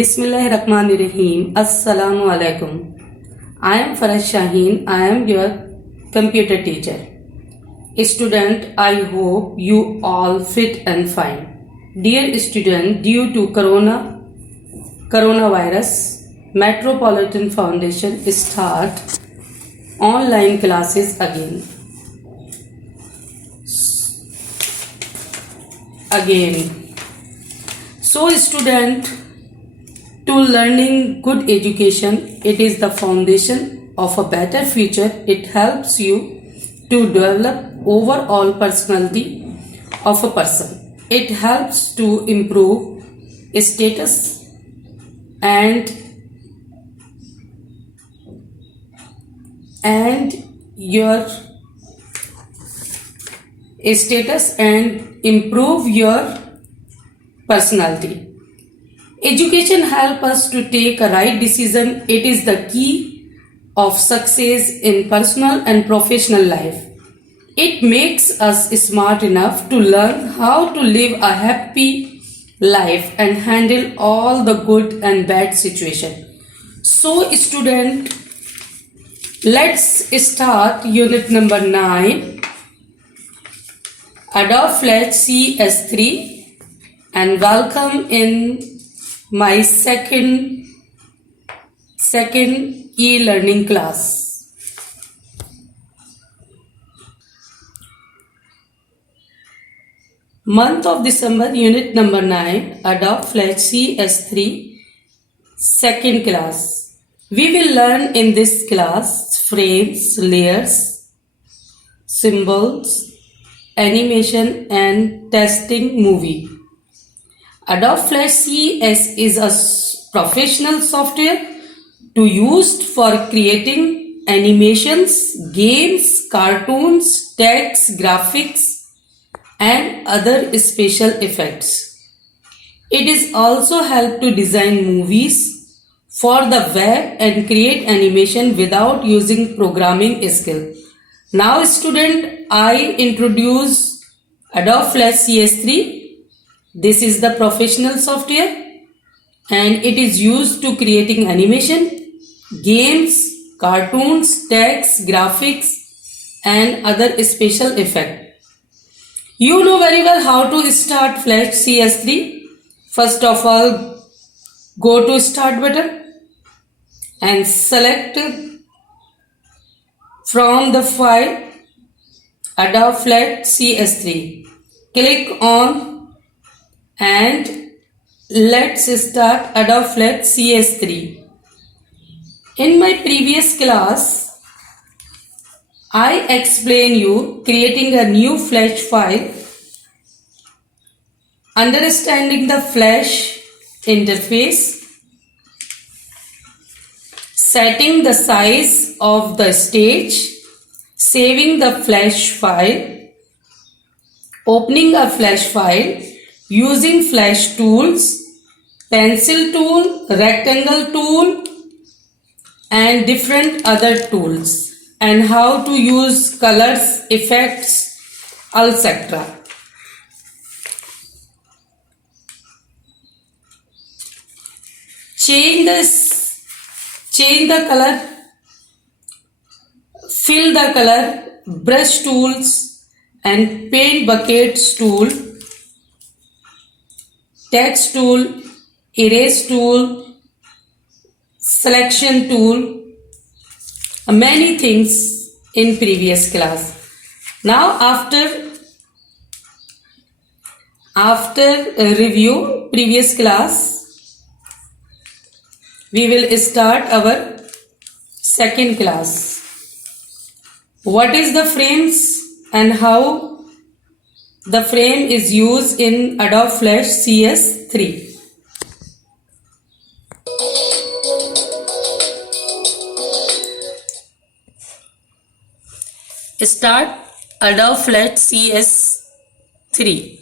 Bismillahirrahmanirrahim. Assalamu alaikum. I am Faraj Shaheen. I am your computer teacher. Student, I hope you all fit and fine. Dear student, due to coronavirus, Metropolitan Foundation start online classes again. So student, to learning good education, it is the foundation of a better future. It helps you to develop overall personality of a person. It helps to improve status and your status and improve your personality. Education helps us to take a right decision. It is the key of success in personal and professional life. It makes us smart enough to learn how to live a happy life and handle all the good and bad situations. So student, let's start unit number 9, Adobe Flash CS3, and welcome in my second e-learning class. Month of December, unit number 9, Adobe Flash CS3, second class. We will learn in this class frames, layers, symbols, animation and testing movie. Adobe Flash CS is a professional software to used for creating animations, games, cartoons, text, graphics, and other special effects. It is also help to design movies for the web and create animation without using programming skill. Now student, I introduce Adobe Flash CS3. This is the professional software and it is used to creating animation, games, cartoons, text, graphics and other special effects. You know very well how to start Flash CS3. First of all, go to Start button and select from the file Adobe Flash CS3. Click on and let's start Adobe Flash CS3. In my previous class, I explain you creating a new Flash file, understanding the Flash interface, setting the size of the stage, saving the Flash file, opening a Flash file, using Flash tools, pencil tool, rectangle tool and different other tools, and how to use colors, effects, etc. Change the color, fill the color, brush tools and paint buckets tool, text tool, erase tool, selection tool, many things in previous class. Now after review previous class, we will start our second class. What is the frames and how the frame is used in Adobe Flash CS3. Start Adobe Flash CS3.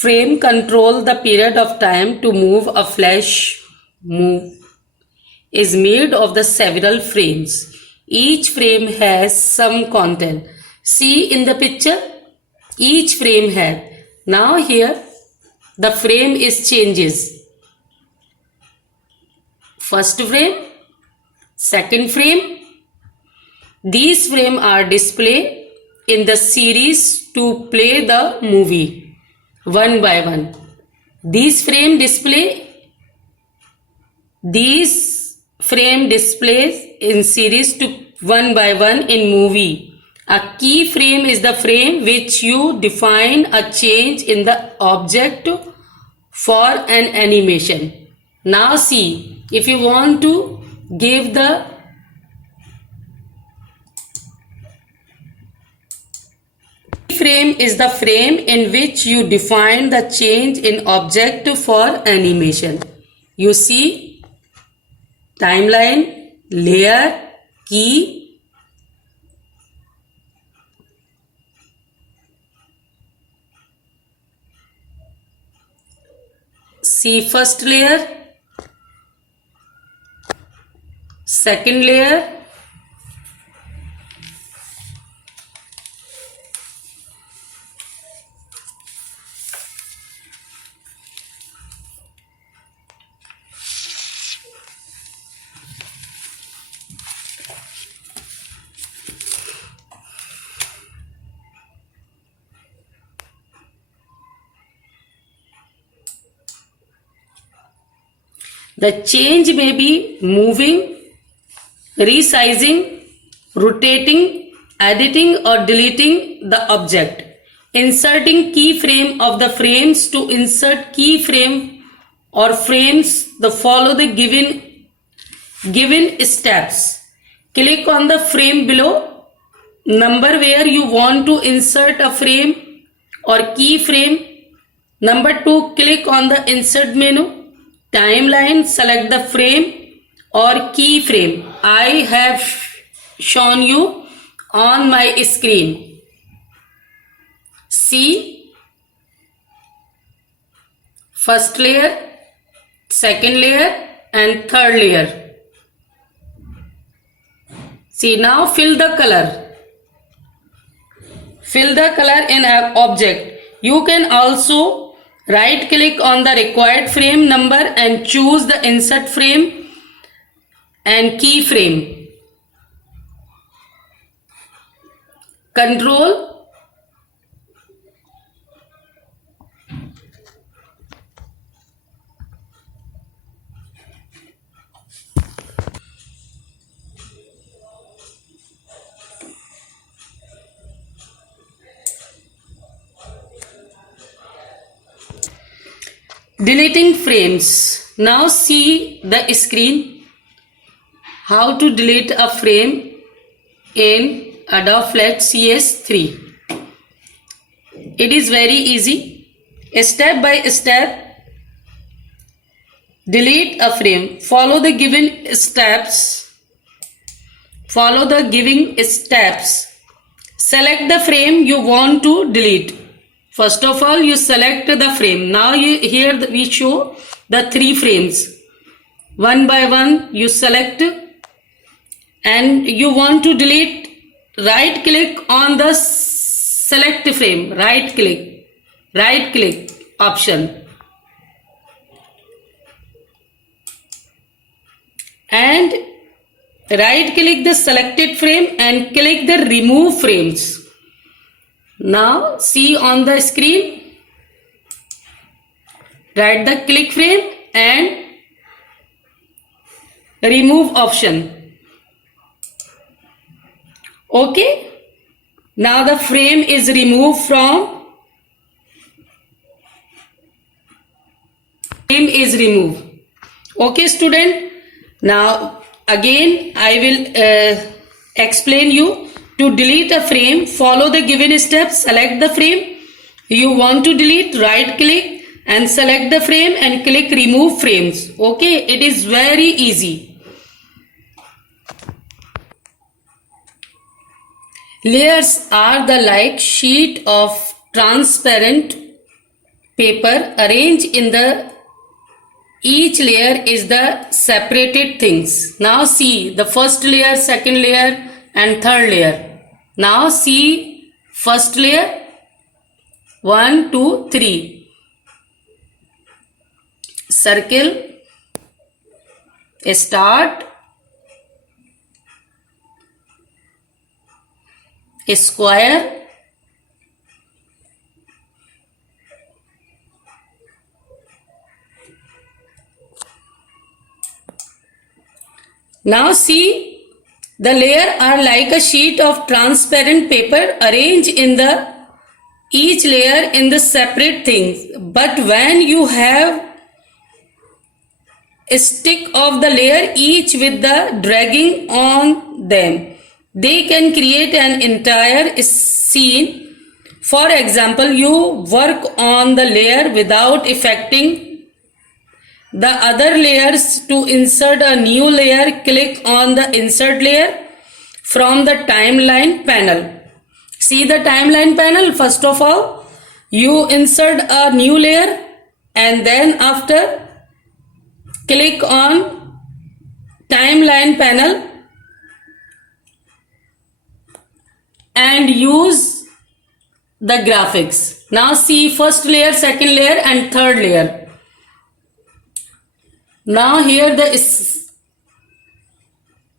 Frame control the period of time to move a flash move is made of the several frames. Each frame has some content. See in the picture, each frame has. Now here the frame is changes. First frame, second frame. These frames are displayed in the series to play the movie one by one. These frame displays in series to one by one in movie. A keyframe is the frame which you define a change in the object for an animation. Now see, if you want to give the frame is the frame in which you define the change in object for animation. You see timeline, layer, key. See first layer, second layer, the change may be moving, resizing, rotating, editing or deleting the object. Inserting keyframe of the frames to insert keyframe or frames the follow the given steps. Click on the frame below, number where you want to insert a frame or keyframe. Number 2, click on the insert menu. Timeline, select the frame or keyframe I have shown you on my screen. See first layer, second layer and third layer. See now fill the color. Fill the color in an object. You can also right click on the required frame number and choose the insert frame and keyframe. Control deleting frames. Now see the screen how to delete a frame in Adobe Flash CS3. It is very easy. Step by step delete a frame. Follow the given steps. Select the frame you want to delete. First of all, you select the frame. Now here we show the 3 frames. One by one you select and you want to delete. Right click on the select frame. Right click option. And right click the selected frame and click the remove frames. Now see on the screen, write the click frame and remove option. Okay. Now the frame is removed from Okay student. Now again I will explain you. To delete a frame, follow the given steps. Select the frame you want to delete, right click and select the frame and click remove frames. Okay, it is very easy. Layers are the like sheet of transparent paper arranged in the each layer is the separated things. Now see the first layer, second layer and third layer. Now see first layer 1, 2, 3. Circle, start, square, now see the layer are like a sheet of transparent paper arranged in the each layer in the separate things. But when you have a stick of the layer each with the dragging on them, they can create an entire scene. For example, you work on the layer without affecting the other layers. To insert a new layer, click on the insert layer from the timeline panel. See the timeline panel. First of all, you insert a new layer and then after click on timeline panel and use the graphics. Now see first layer, second layer and third layer. Now here the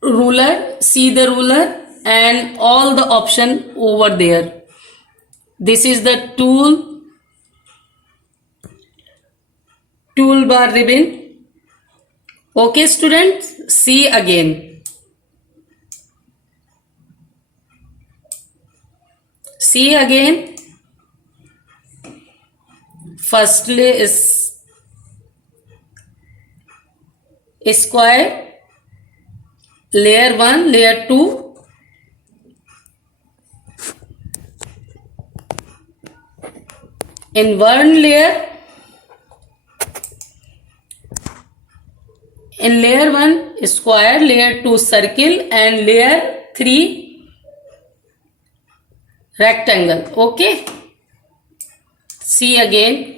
ruler, see the ruler and all the option over there. This is the toolbar ribbon. Okay students, see again. See again. Firstly is square, layer 1, layer 2, in one layer, in layer 1 square, layer 2 circle and layer 3 rectangle. Okay, see again.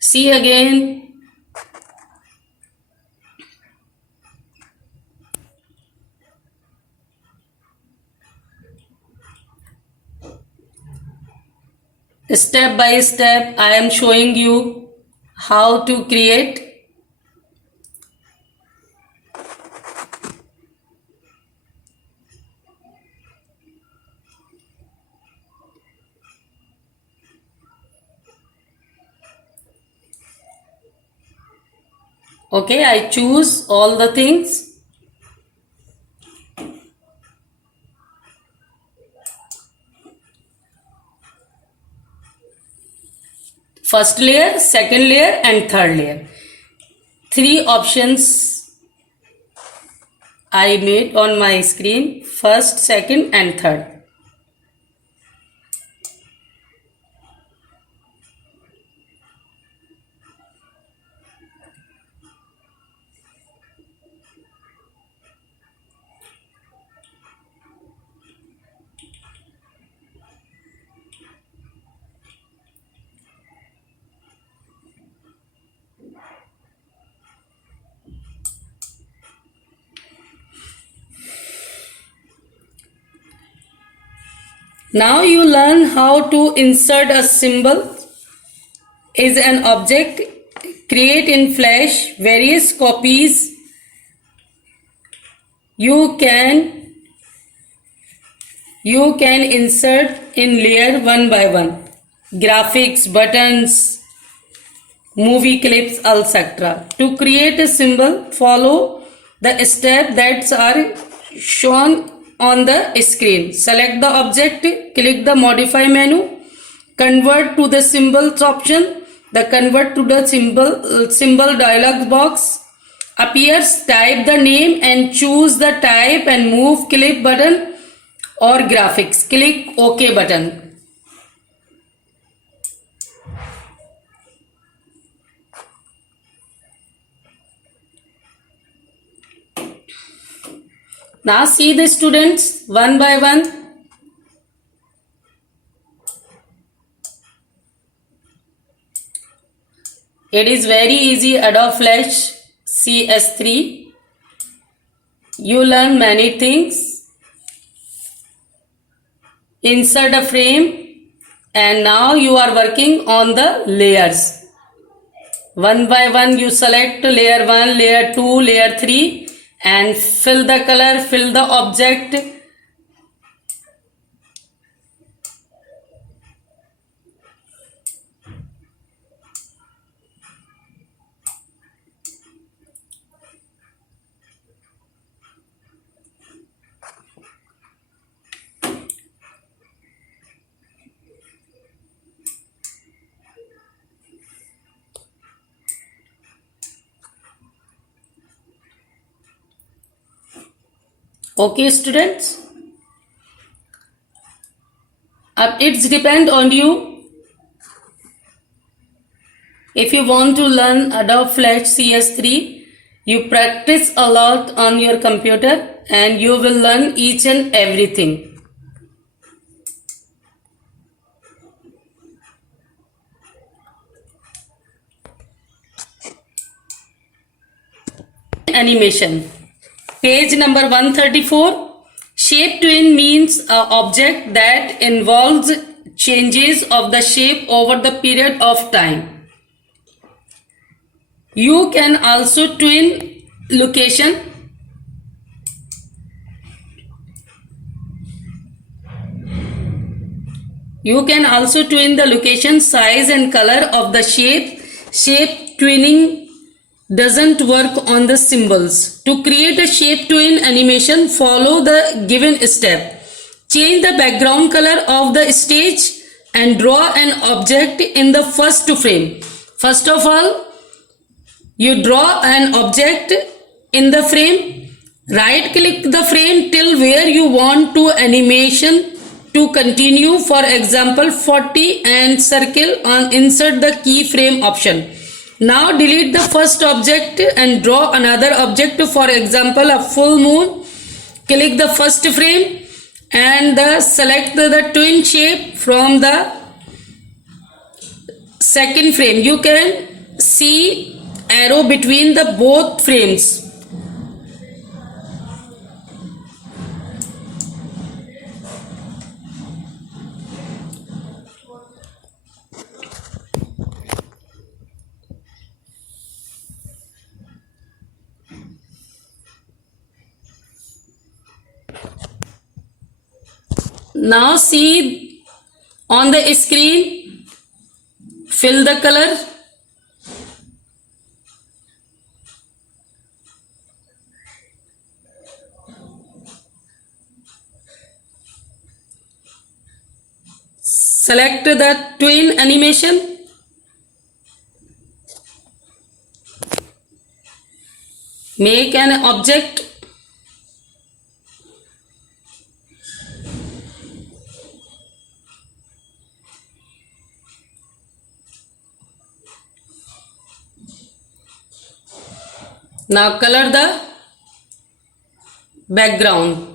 See again. Step by step I am showing you how to create. Okay, I choose all the things. First layer, second layer and third layer. 3 options I made on my screen, first, second and third. Now you learn how to insert a symbol is an object, create in Flash various copies. You can insert in layer one by one. Graphics, buttons, movie clips, etc. To create a symbol, follow the steps that are shown on the screen. Select the object, click the modify menu, convert to the symbols option. The convert to the symbol dialog box appears. Type the name and choose the type and move clip button or graphics. Click OK button. Now see the students one by one. It is very easy. Adobe Flash CS3. You learn many things. Insert a frame, and now you are working on the layers. One by one you select layer 1, layer 2, layer 3 and fill the color, fill the object. Okay students, it's depend on you. If you want to learn Adobe Flash CS3, you practice a lot on your computer and you will learn each and everything. Animation. Page number 134. Shape twin means an object that involves changes of the shape over the period of time. You can also twin location. You can also twin the location, size and color of the shape. Shape twinning doesn't work on the symbols. To create a shape twin animation, follow the given step. Change the background color of the stage and draw an object in the first frame. First of all, you draw an object in the frame. Right click the frame till where you want to animation to continue. For example 40 and circle on insert the keyframe option. Now delete the first object and draw another object, for example a full moon. Click the first frame and select the twin shape from the second frame. You can see arrow between the both frames. Now see on the screen, fill the color. Select the twin animation. Make an object. Now color the background.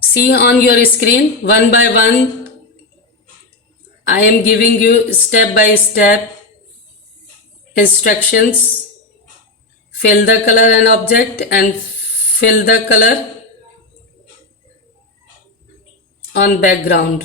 See on your screen one by one. I am giving you step by step instructions. Fill the color and object and fill the color on background.